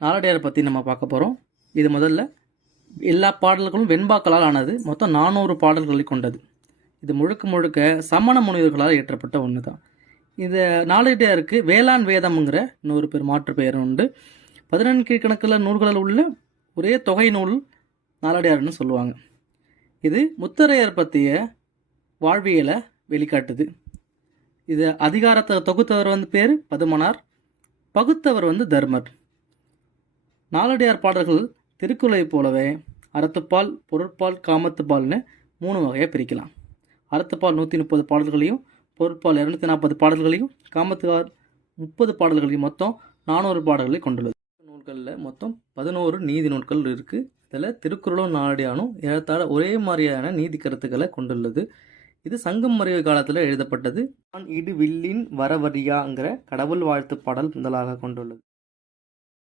நாலடியாரை பற்றி நம்ம பார்க்க போகிறோம் இது முதல்ல எல்லா பாடல்களும் வெண்பாக்களால் ஆனது மொத்தம் நானூறு பாடல்களை கொண்டது. இது முழுக்க முழுக்க சமண முனிவர்களால் இயற்றப்பட்ட ஒன்று தான் இந்த நாலடியாருக்கு வேளாண் வேதம்ங்கிற இன்னொரு பேர் மாற்று பெயர் உண்டு. பதினெண் கீழ்கணக்கில் நூல்களில் உள்ள ஒரே தொகை நூல் நாலடியார்னு சொல்லுவாங்க. இது முத்தரையர் பற்றிய வாழ்வியலை வெளிக்காட்டுது. இது அதிகாரத்தை தொகுத்தவர் வந்து பேர் பதுமனார் பகுத்தவர் வந்து தர்மர். நாலடியார் பாடல்கள் திருக்குறளை போலவே அறத்துப்பால் பொருட்பால் காமத்துப்பால்னு மூணு வகையாக பிரிக்கலாம். அறத்துப்பால் நூற்றி முப்பது பாடல்களையும் பொருட்பால் இரநூத்தி நாற்பது பாடல்களையும் காமத்துக்கார் முப்பது பாடல்களையும் மொத்தம் நானூறு பாடல்களை கொண்டுள்ளது. நூல்களில் மொத்தம் பதினோரு நீதி நூல்கள் இருக்குது இதில் திருக்குறளும் நாலடியானும் ஏறத்தாழ ஒரே மாதிரியான நீதி கருத்துக்களை கொண்டுள்ளது. இது சங்கம் மறைவு காலத்தில் எழுதப்பட்டது. நான் இடு வில்லின் வரவரியாங்கிற கடவுள் வாழ்த்து பாடல் முதலாக கொண்டுள்ளது.